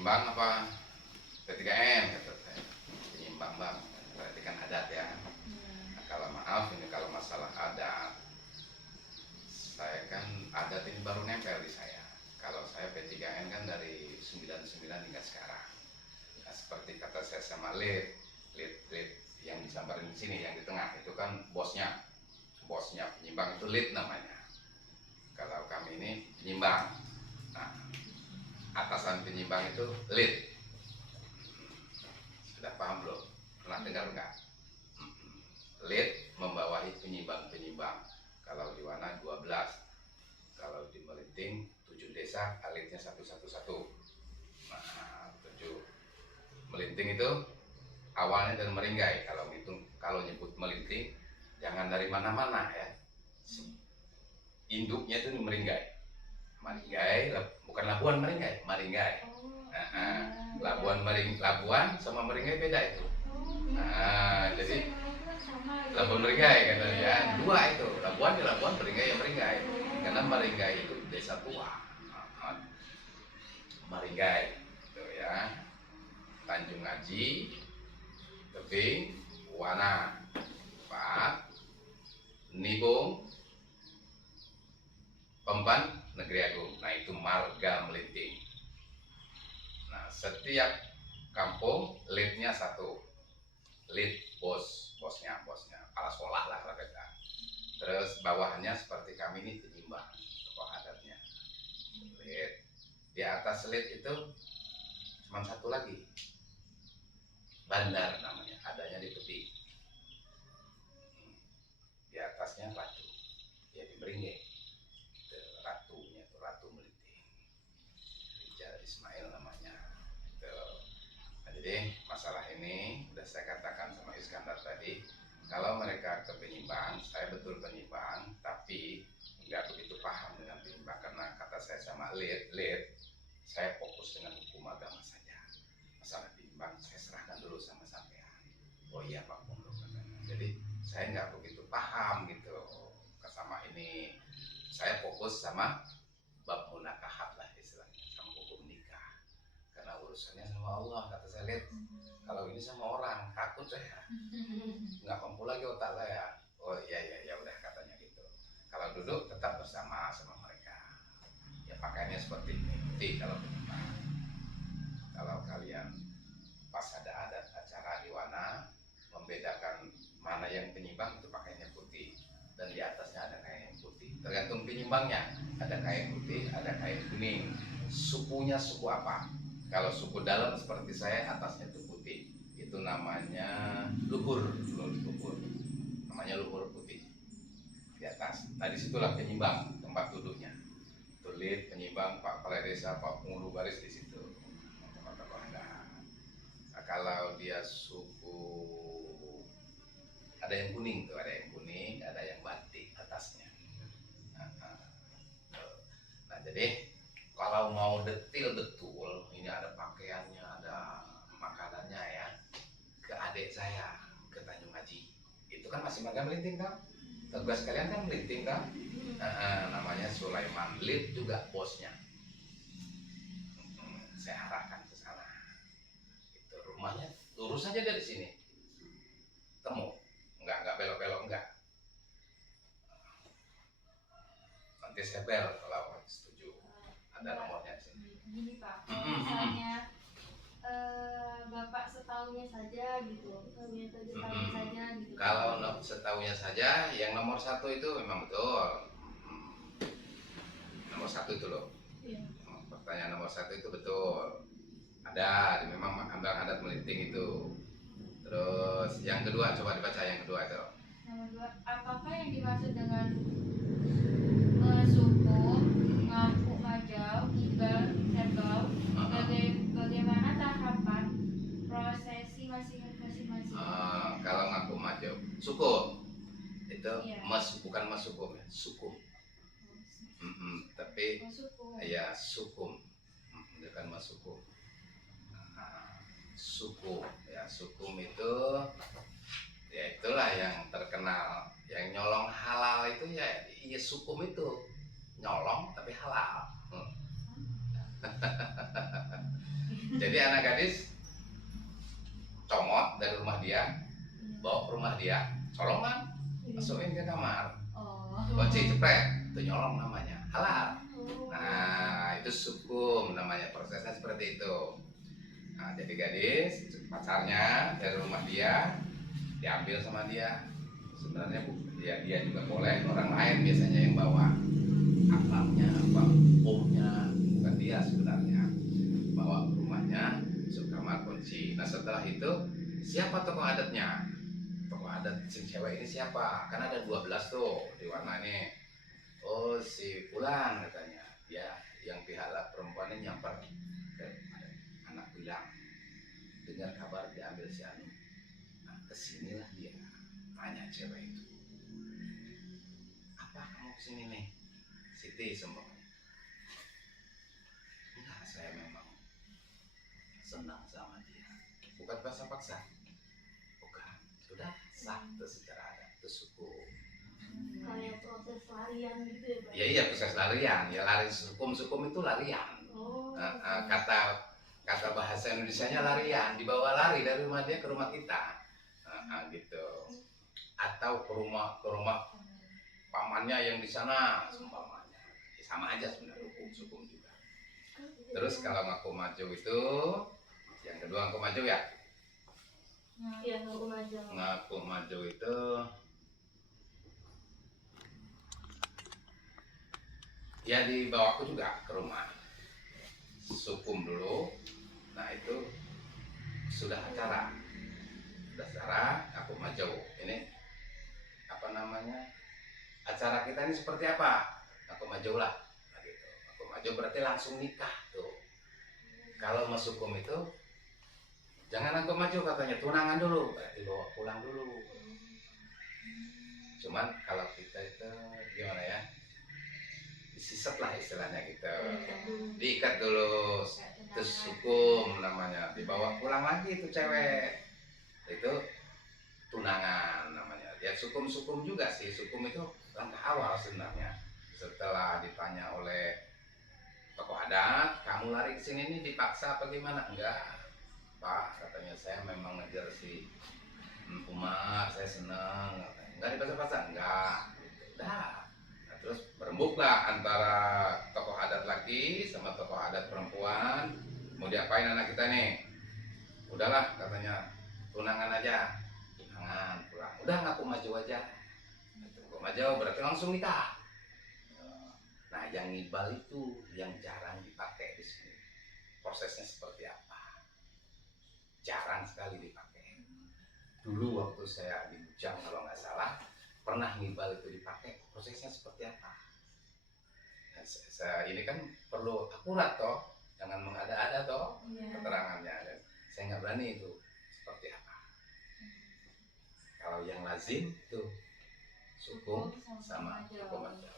penyimbang apa P3N kata saya. Penyimbang bang, berarti kan adat ya. Nah, kalau maaf ini kalau masalah adat, saya kan adat ini baru nempel di saya. Kalau saya P3N kan dari 99 hingga sekarang. Nah, seperti kata saya sama lead yang disambarin di sini, yang di tengah itu kan bosnya penyimbang itu lead namanya. Kalau kami ini penyimbang. Nah, atasan penyimbang itu lead. Sudah paham belum? Pernah dengar enggak? Lead membawahi penyimbang. Kalau di Wana 12, kalau di Melinting 7 desa, leadnya 111. Nah, 7 Melinting itu awalnya dari Meringgai. Kalau nyebut Melinting jangan dari mana-mana ya. Induknya itu di Meringgai, bukan Labuan Meringgai, Meringgai. Labuan sama Meringgai beda itu. Jadi Labuan Meringgai katanya ya, dua itu, Labuan, Meringgai, karena Meringgai itu desa tua. Meringgai itu ya, Tanjung Aji, Tebing, Wana, Pak, Nibung, Pemban, Negeri Agung. Nah itu marga Melinting. Nah setiap kampung leadnya satu, lead bosnya kepala sekolah lah kata. Terus bawahannya seperti kami ini penyimbang, tokoh adatnya. Lead. Di atas lead itu cuma satu lagi, bandar namanya, adanya di Peti. Di atasnya ratu, ya di Meringgai. Ratunya itu Ratu Melinting, Rijal Ismail namanya. Nah, jadi masalah ini sudah saya katakan sama Iskandar tadi, kalau mereka ke penyimbang, saya betul penyimbang, tapi nggak begitu paham dengan penyimbang karena kata saya sama lead, saya fokus dengan hukum agama saja. Masalah penyimbang saya serahkan dulu sama sampean. Oh iya Pak Pondok katanya. Jadi saya nggak begitu paham gitu sama ini. Saya fokus sama bab munakahat lah istilahnya, sama hukum nikah. Karena urusannya sama Allah, kata saya lihat. Kalau ini sama orang, takut saya. Nggak mampu lagi otak saya. Oh iya udah katanya gitu. Kalau duduk tetap bersama sama mereka. Ya pakainya seperti ini. Putih kalau penyimbang. Kalau kalian pas ada adat acara di Wana, membedakan mana yang penyimbang itu pakainya putih. Dan di atasnya ada kain putih. Tergantung penyimbangnya, ada kain putih, ada kain kuning. Sukunya suku apa? Kalau suku dalam seperti saya, atasnya itu putih. Itu namanya luhur. Namanya luhur putih di atas. Nah disitulah penyimbang tempat duduknya. Tulis penyimbang Pak Kepala Desa, Pak Pengurus Baris di situ. Tokoh-tokoh ada. Nah, kalau dia suku ada yang kuning tuh, ada yang batik atasnya. Nah jadi kalau mau detail betul, ini ada pakaiannya, ada makanannya ya, ke adik saya, ke Tanjung Haji. Itu kan masih marga Melinting kan? Tugas kalian kan Melinting kan? Namanya Sulaiman, lead juga bosnya. Saya arahkan ke sana. Itu rumahnya, lurus saja dari sini. Temu. Enggak belok-belok enggak. Nanti saya bel kalau setuju. Ada nomornya di sini. Gini Pak, kalau misalnya Bapak setahunya saja gitu, Kalau setahunya saja, yang nomor 1 itu memang betul. Nomor 1 itu loh. Iya. Pertanyaan nomor 1 itu betul. Ada, memang ambang adat Melinting itu. Terus yang kedua, coba dibaca yang kedua itu. Nomor 2, apakah yang dimaksud dengan mesukum, ngapuk majau, ibal, serbau, bagaimana tahapan prosesi masing-masing? Kalau ngapuk majau, sukum itu iya. bukan masukum ya, sukum. Tapi ya sukum, bukan masukum. Sukum ya, sukum itu ya itulah yang terkenal, yang nyolong halal itu ya, sukum itu nyolong tapi halal. Jadi anak gadis comot dari rumah dia, bawa ke rumah dia, colongan, masukin ke kamar, kunci jepret, itu nyolong namanya, halal. Nah itu sukum namanya, prosesnya seperti itu. Nah jadi gadis pacarnya dari rumah dia diambil sama dia, sebenarnya dia juga boleh, orang lain biasanya yang bawa akhlaknya, umumnya, bukan dia sebenarnya, bawa ke rumahnya, masuk kamar, kunci. Nah setelah itu siapa tokoh adatnya? Tokoh adat si cewek ini siapa? Kan ada 12 tuh di warna ini. Oh si Pulang katanya. Ya yang pihak perempuan ini nyamper ke anak bilang, dengar kabar diambil si Anu. Nah kesinilah dia tanya cewek itu, apa kamu kesini nih? Siti sombong. Enggak, saya memang senang sama dia. Bukan paksa-paksa. Bukan, sudah sah itu secara adat, itu suku. Kayak proses larian gitu ya Pak? Ya iya proses larian, ya lari sukum itu larian. Kata bahasa Indonesianya larian, dibawa lari dari rumah dia ke rumah kita, gitu. Atau ke rumah pamannya yang di sana, seumpamanya. Ya, sama aja sebenarnya sukum juga. Terus kalau ngaku maju itu, yang kedua ngaku maju ya? Iya, ngaku maju. Ngaku maju itu ya dibawaku juga ke rumah, sukum dulu. Nah itu sudah acara, aku maju. Ini apa namanya, acara kita ini seperti apa? Aku maju lah, nah, gitu. Aku maju berarti langsung nikah tuh. Kalau mas hukum itu jangan aku maju katanya, tunangan dulu, berarti bawa pulang dulu. Cuman kalau kita itu gimana ya, disiset lah istilahnya gitu, diikat dulu, terus hukum namanya, dibawa pulang lagi itu cewek, itu tunangan namanya. Ya sukum juga sih, sukum itu langkah awal sebenarnya. Setelah ditanya oleh tokoh adat, kamu lari ke sini nih dipaksa apa gimana? Enggak Pak, katanya saya memang ngejar si Umar, saya seneng. Enggak dipaksa-paksa, enggak. Udah. Nah, terus berembuklah antara tokoh adat laki sama tokoh adat perempuan. Mau diapain anak kita nih? Udahlah katanya, tunangan aja. Tunangan pulang. Udah ngaku maju aja. Ngaku maju berarti langsung nikah. Nah, yang ngibal itu yang jarang dipakai di sini. Prosesnya seperti apa? Jarang sekali dipakai. Dulu waktu saya di Bujang kalau nggak salah, pernah ngibal itu dipakai. Prosesnya seperti apa? Nah, ini kan perlu akurat toh, jangan mengada-ada toh keterangannya. Dan saya nggak berani itu seperti apa. Kalau yang lazim tuh sukum sama hukum aja.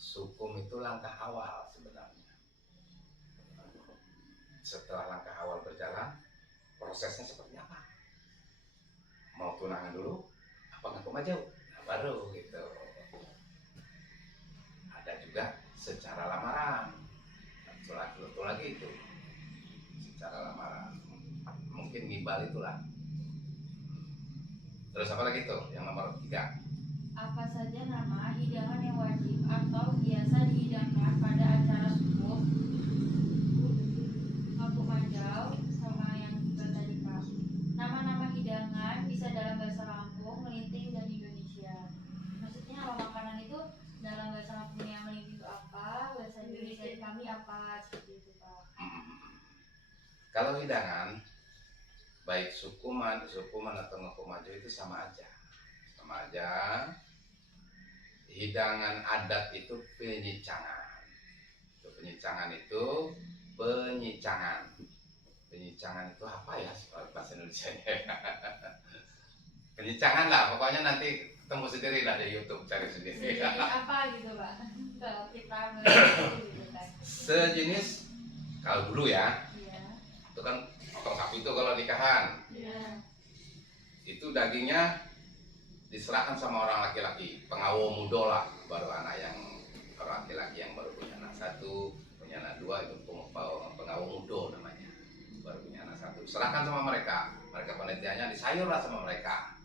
Sukum itu langkah awal sebenarnya. Setelah langkah awal berjalan, prosesnya seperti apa? Mau tunangan dulu, apa ngaku maju? Nah, baru gitu. Ada juga secara lamaran. Betul lagi itu. Secara lamaran. Mungkin ngibal itulah. Terus apa lagi tuh? Yang nomor 3. Apa saja nama hidangan yang wajib atau biasa dihidangkan pada acara sukum, ngaku majau, sama yang juga tadi Pak. Nama-nama hidangan bisa dalam bahasa Lampung, Melinting, dan Indonesia. Maksudnya nama makanan itu dalam bahasa Lampungnya Melinting itu apa, bahasa Indonesia kami apa, seperti itu Pak. Kalau hidangan baik sukuman atau ngaku maju itu sama aja. Hidangan adat itu penyicangan. Penyicangan itu apa ya bahasa Indonesia-nya? Penyicangan lah, pokoknya nanti temu sendiri lah di YouTube, cari sendiri. Apa gitu Pak? Kalau kita gitu kan. Sejenis kalau dulu ya, itu kan potong sapi itu kalau nikahan. Itu dagingnya diserahkan sama orang laki-laki, pengawo muda lah, baru anak yang orang laki-laki yang baru punya anak 1, punya anak 2 itu pengawo muda namanya. serahkan sama mereka panitianya, disayur lah sama mereka.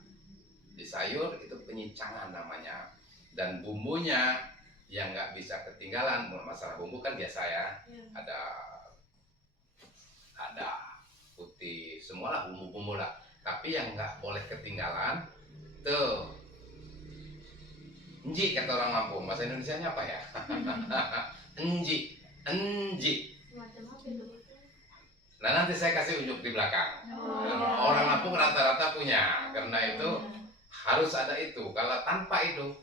Disayur itu penyicangan namanya, dan bumbunya yang nggak bisa ketinggalan. Masalah bumbu kan biasa ya, ada putih, semualah bumbu-bumbu lah. Tapi yang nggak boleh ketinggalan tuh enji, kata orang Lampung. Bahasa Indonesianya apa ya? enji. Semacam apa itu? Nah, nanti saya kasih unjuk di belakang. Oh. Orang Lampung rata-rata punya, karena itu harus ada itu. Kalau tanpa itu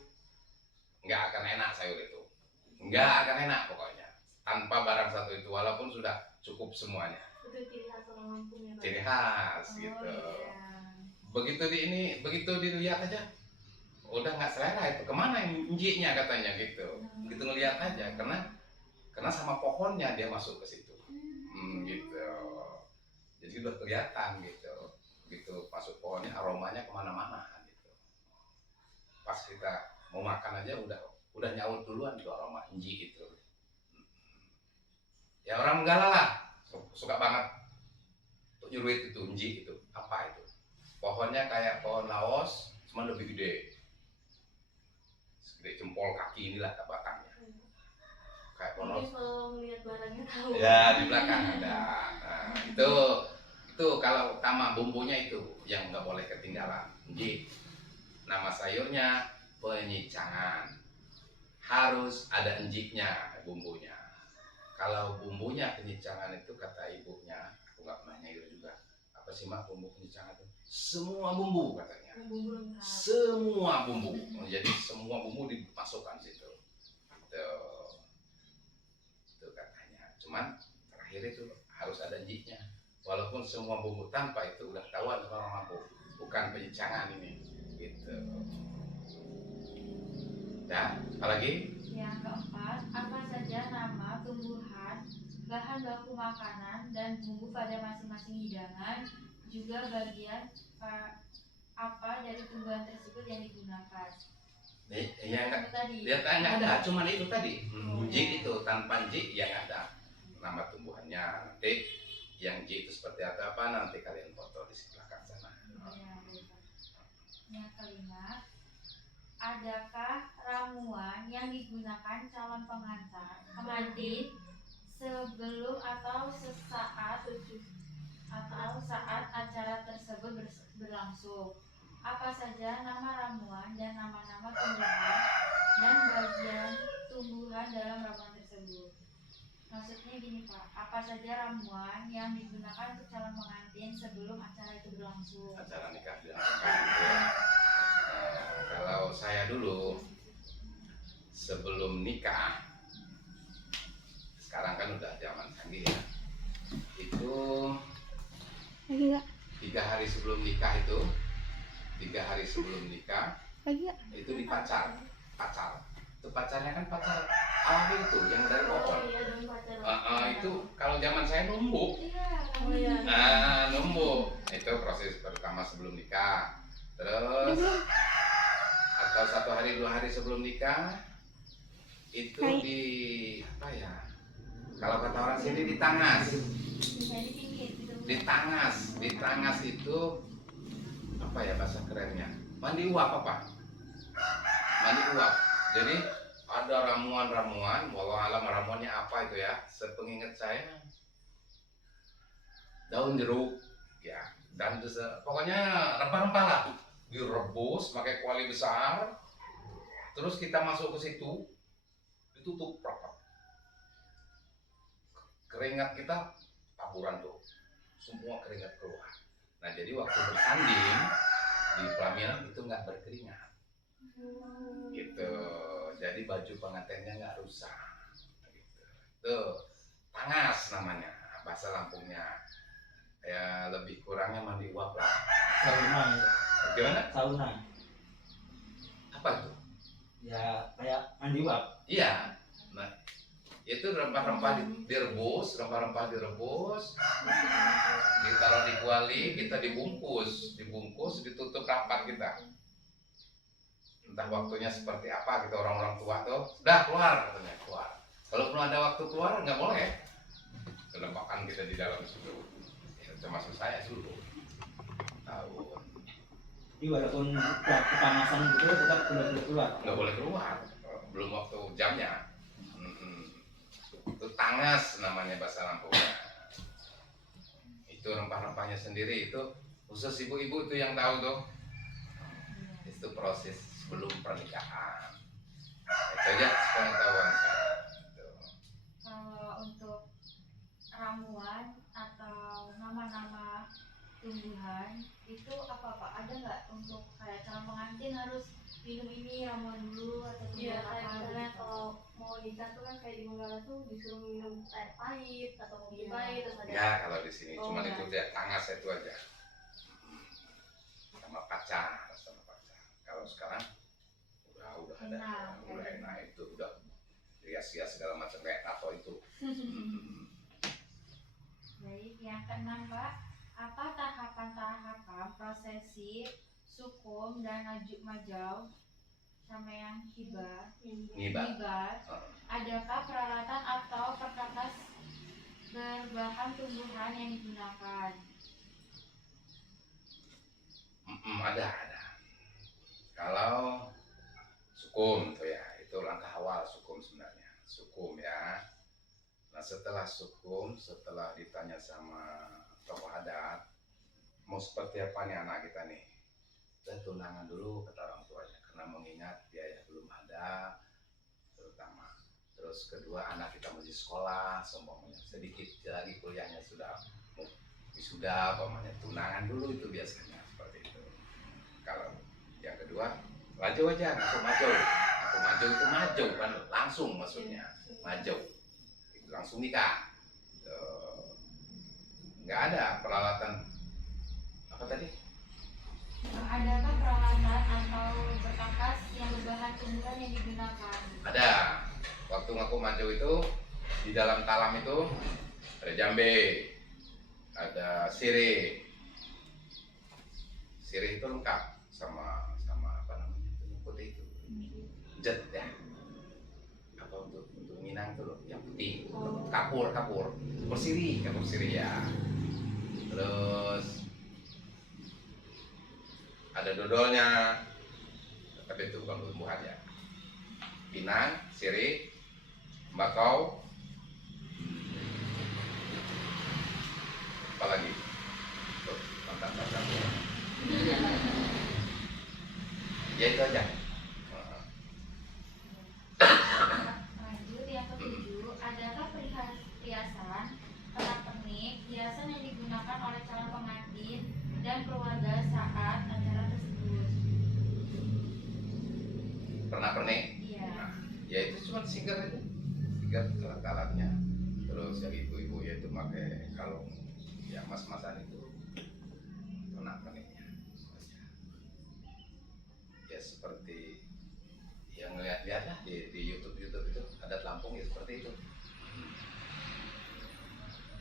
nggak akan enak sayur itu, nggak akan enak pokoknya. Tanpa barang satu itu, walaupun sudah cukup semuanya. Itu ciri khas orang Lampung ya, Pak? Ciri khas Oh, gitu. iya. Begitu dilihat aja, udah nggak selera itu. Kemana injinya katanya gitu. Begitu ngelihat aja, karena sama pohonnya dia masuk ke situ. Gitu. Jadi udah kelihatan gitu. Gitu masuk pohonnya, aromanya kemana-mana gitu. Pas kita mau makan aja udah nyaut duluan itu aroma inji itu. Ya orang Menggala lah suka banget untuk nyuruh itu inji itu. Apa itu? Pohonnya kayak pohon Laos, cuma lebih gede. Segede jempol kaki inilah batangnya. Kayak pohon Laos. Kalau melihat barangnya tahu. Ya di belakang ada. Nah, itu kalau utama bumbunya itu yang nggak boleh ketinggalan. Jadi nama sayurnya penyicangan, harus ada enjiknya bumbunya. Kalau bumbunya penyicangan itu kata ibunya, aku nggak pernah nyayur juga. Apa sih mak bumbu penyicangan itu? Semua bumbu katanya. Bumbu lengkap. Semua bumbu. Jadi semua bumbu dimasukkan situ. Itu katanya. Cuman terakhir itu harus ada enjiknya. Walaupun semua bumbu tanpa itu udah tahuan orang mampu, bukan penyicangan ini. Gitu. Ya, apalagi? Yang keempat, apa saja nama tumbuhan, bahan baku makanan, dan bumbu pada masing-masing hidangan, juga bagian apa dari tumbuhan tersebut yang digunakan. Yang tadi. Lihat nggak ada, cuman itu tadi. Jik itu tanpa jik yang ada nama tumbuhannya. Nanti yang jik itu seperti apa nanti kalian foto di belakang sana. Ya, yang kelima, adakah ramuan yang digunakan calon pengantin sebelum atau saat acara tersebut berlangsung? Apa saja nama ramuan dan nama-nama tumbuhan dan bagian tumbuhan dalam ramuan tersebut? Maksudnya gini Pak, apa saja ramuan yang digunakan untuk calon pengantin sebelum acara itu berlangsung? Acara nikah dilangsungkan. Kalau saya dulu sebelum nikah, sekarang kan udah zaman canggih ya. Itu 3 hari sebelum nikah itu itu dipacar. Itu pacarnya kan pacar alami itu yang dari pohon. Itu kalau zaman saya numbuk. Numbuk itu proses pertama sebelum nikah. Terus atau 1 hari 2 hari sebelum nikah itu di apa ya? Kalau kata orang sini ditangas. Ditangas itu apa ya bahasa kerennya? Mandi uap apa? Mandi uap. Jadi ada ramuan-ramuan, walau alam ramuannya apa itu ya? Sepengingat saya daun jeruk, ya, dan pokoknya rempah-rempah lah. Direbus pakai kuali besar, terus kita masuk ke situ, ditutup rapat. Keringat kita taburan tuh, semua keringat keluar. Nah jadi waktu bersanding di pelaminan itu nggak berkeringat, gitu. Jadi baju pengantinnya nggak rusak, gitu. Tuh tangas namanya, bahasa Lampungnya. Ya lebih kurangnya mandi uap lah. Sauna. Gimana? Sauna. Apa itu? Ya kayak mandi uap. Iya. Nah, itu rempah-rempah direbus, ditaruh di kuali, kita dibungkus, ditutup rapat kita. Entah waktunya seperti apa, kita orang-orang tua tuh, udah keluar katanya, keluar. Kalau belum ada waktu keluar nggak boleh. Kelembapan kita di dalam situ. termasuk saya dulu tahun Jadi walaupun udah kepanasan gitu tetap boleh keluar. nggak boleh keluar, belum waktu jamnya. Itu tangas namanya bahasa Lampungnya. Itu rempah-rempahnya sendiri, itu khusus ibu-ibu itu yang tahu tuh. Itu proses sebelum pernikahan. Itu aja pengetahuan saya. Gitu. Kalau untuk ramuan atau nama-nama tumbuhan itu apa Pak? Ada nggak untuk kayak calon pengantin harus minum ini ramuan dulu atau Iya, tumbuhan kayak apa misalnya gitu? kalau mau nikah tuh kan kayak di Manggala tuh disuruh minum teh pahit atau kopi Iya. pahit terus ada Ya kalau di sini Oh, cuman enggak. itu ya tangas itu aja. Sama pacar. Kalau sekarang udah ada, Enak, udah kayak enak itu, udah hias-hias segala macam kayak tato itu. Baik, yang keenam Pak, apa tahapan-tahapan prosesi sukum dan ajuk majau sama yang hibah? Ngibah. Hibah. Adakah peralatan atau perkakas berbahan tumbuhan yang digunakan? Ada. Kalau sukum tuh ya, itu langkah awal sukum sebenarnya. Sukum ya. Nah setelah sukum, setelah ditanya sama tokoh adat, mau seperti apa nih anak kita nih? Kita tunangan dulu kata orang tuanya, karena mengingat biaya belum ada, terutama. Terus kedua anak kita masih sekolah, semuanya sedikit lagi kuliahnya sudah wisuda, pamannya tunangan dulu itu biasanya seperti itu. Kalau yang kedua, maju aja, aku maju itu maju kan langsung maksudnya maju, itu langsung nikah. Nggak ada peralatan apa tadi? Adakah peralatan atau perkakas yang berbahan tumbuhan yang digunakan? Ada. Waktu ngaku maju itu di dalam talam itu ada jambe, ada sirih. Sirih itu lengkap sama apa namanya itu yang putih itu, jet ya. Apa untuk Minang itu loh, yang putih, kapur sirih ya. Terus ada dodolnya, tapi itu bukan tumbuhan ya. Pinang, sirih, tembakau, apa lagi? Tuh, mantap. Ya itu aja. Lanjut yang ketujuh, adakah perhiasan, pernak-pernik, hiasan yang digunakan oleh calon pengantin dan keluarga saat acara tersebut? Pernak-pernik. Iya. Ya itu cuma sigar aja, alat-alatnya. Terus yang ibu-ibu ya itu pakai kalung, yang mas-masan itu pernak-perniknya. Ya seperti yang lihat-lihat lah di YouTube itu adat Lampung ya seperti itu.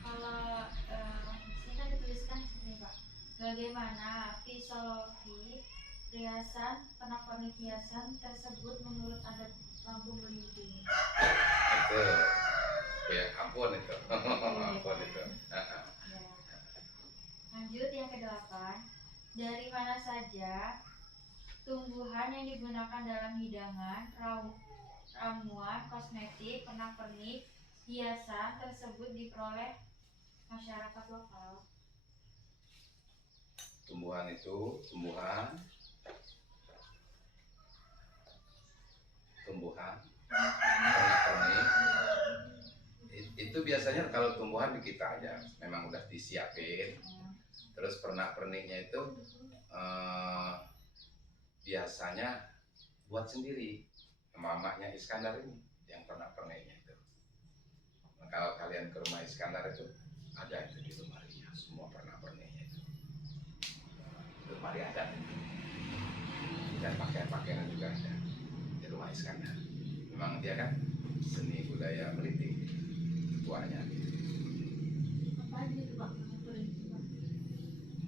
Kalau sini kan dituliskan sini Pak, bagaimana fisiologi perhiasan pernak-pernik hiasan tersebut menurut adat Lampung Melinting? Itu ya ampun itu. Ampun itu. Ya. Lanjut yang kedelapan, dari mana saja tumbuhan yang digunakan dalam hidangan, ramuan, kosmetik, pernak-pernik, hiasan tersebut diperoleh masyarakat lokal? Tumbuhan pernak-pernik itu biasanya kalau tumbuhan di kita aja memang udah disiapin. Terus pernak-perniknya itu biasanya buat sendiri. Mamanya Iskandar ini yang pernak-perniknya itu. Nah, kalau kalian ke rumah Iskandar itu ada itu di lemarinya semua pernak-perniknya itu. Lemari ada. Dan pakaian-pakaian juga ada di rumah Iskandar. Memang dia kan seni budaya Melinting ketuanya. apa aja itu Pak?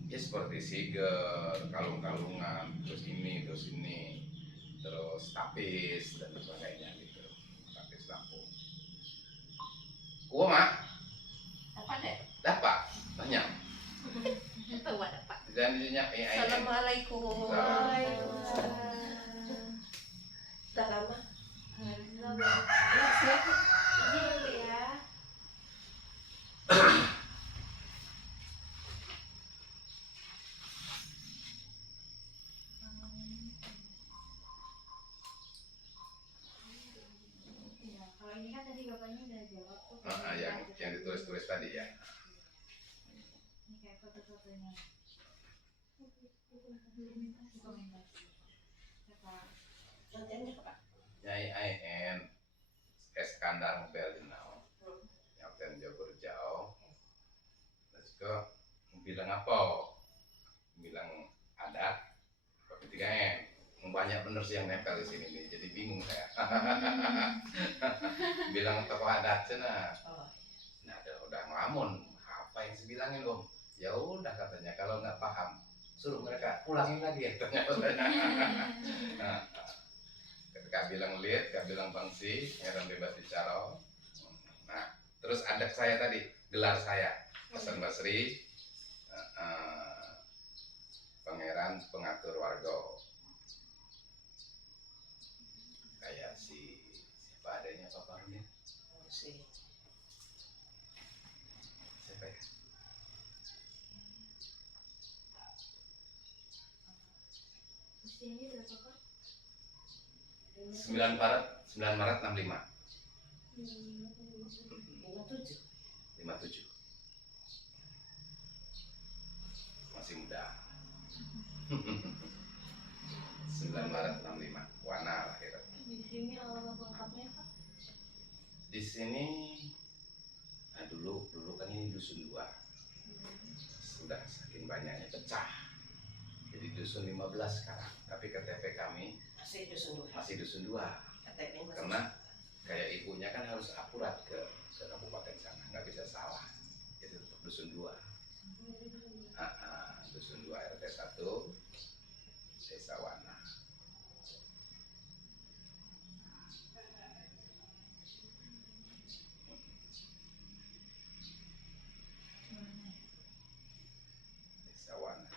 Ya seperti siger, kalung-kalungan, terus ini, terus tapis dan sebagainya gitu. Tapis Lampung. Kuah mak? Apa deh? Dapat banyak. dan isinya Assalamualaikum. Waalaikumsalam. Udah lama. Ya, siap. Izin dulu ya. Ya, kalau ini kan tadi bapaknya udah jawab tuh. yang ditulis-tulis tadi ya. Ini kayak foto-fotonya. Dokumentasi. Kata Kontennya apa? Nyai AN Eskandar Belinau yang ten Jogor jauh. Terus ke bilang apa? Bilang adat. Ketiga banyak bener sih yang nempel di sini nih, jadi bingung saya. Bilang tokoh adat cina. Oh. Nah, udah ngelamun. Apa yang dibilangin om? Ya udah katanya kalau nggak paham suruh mereka ulangin lagi katanya. Nah, Kak bilang lihat, Kak bilang bangsi, heran bebas bicara. Nah, terus adat saya tadi, gelar saya, Hasan Basri, pangeran pengatur warga. Kayak siapa adanya Pak ini? Sih. Siapa ya? Usianya berapa, Pak? 9 Maret 65. 57. 57. Masih muda. 9 Maret 65. Wana lahir. Di sini alamat lengkapnya, Pak? Di sini dulu kan ini dusun 2. Sudah saking banyaknya pecah. Jadi dusun 15 sekarang. Tapi KTP kami Masih dusun 2. masih dusun 2. KTP masih. Karena kayak ibunya kan harus akurat ke kabupaten sana, nggak bisa salah. Itu tetap dusun 2. Dusun 2 RT 1 Desa Wana. Desa Wana.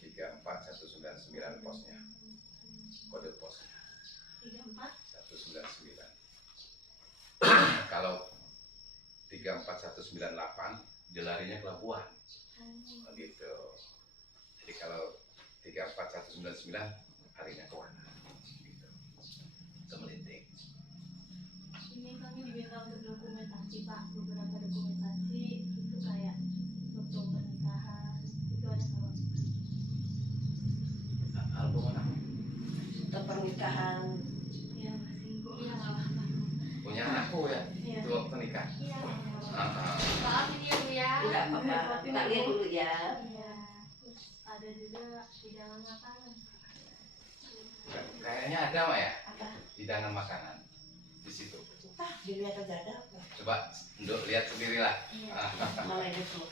Tiga 4199 posnya, kode posnya 199. Kalau 34198 dilarinya ke Labuan, gitu. Jadi kalau 34199 harinya ke Wana, gitu. Ke Melinting. Ini kami diminta untuk dokumentasi, Pak. Beberapa dokumentasi itu kayak foto pernikahan itu ada nggak, Pak? Album mana? Untuk pernikahan. Iya, masih. iya nggak apa-apa. Punya anakku ya, Iya. itu waktu nikah. Iya. Maaf ini ya Bu ya. Enggak apa-apa. Kita lihat dulu ya. Iya. Terus ada juga hidangan makanan. Kayaknya ada Mak ya, Apa? hidangan makanan di situ. Entah, dilihat aja ada apa. Coba Nduk lihat sendiri lah. Iya. Malah ini semua.